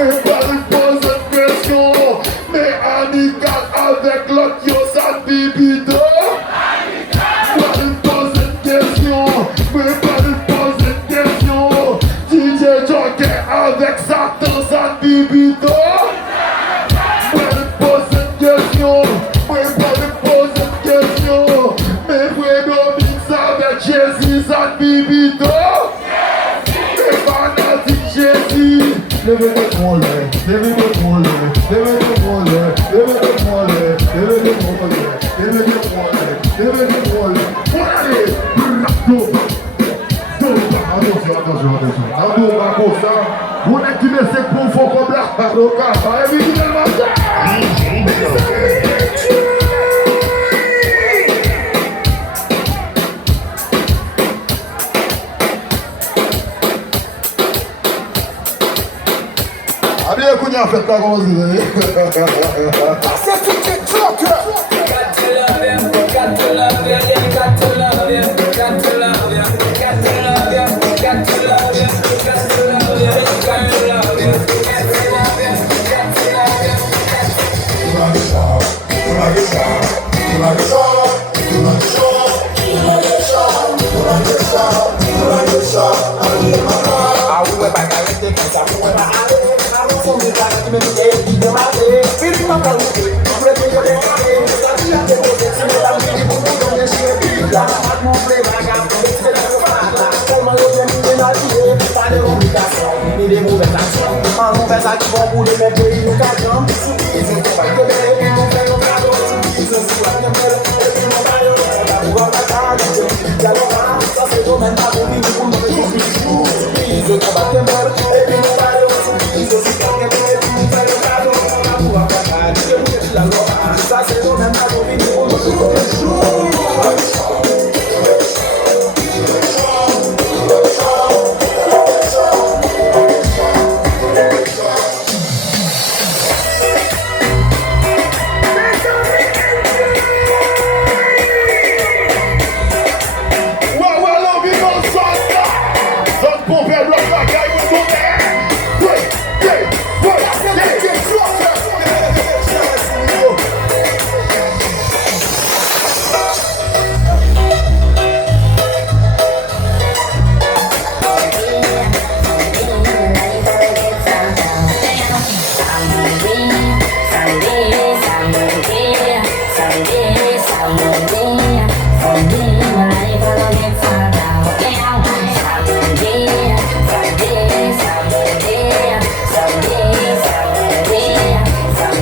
Oui, pas de pose de question. Mais amical avec l'autre, yo, ça bibito. Pas de pose de question. Oui, pas de pose de question. DJ Joker avec Satan, ça bibito. Pas de pose de question. Oui, pas de pose de question. Mais vraiment, mix avec Jésus, ça bibito. Jésus, levez-moi les, levez-moi les, levez-moi les, levez-moi les, levez-moi les, levez-moi les, levez-moi les. Pour aller, attention. Dans ma course, vous n'êtes qui me sait pour faut comme la roca, ça évite de Allez, Kounia, faites la grosse idée. C'est tout TikTok. Got to love him, got to love him, got to love him, got to love him, got to love him, got to love him, got to love him, got to love him, got to love him, got to love him. Well, love you, no son. Son, poor blood, like I was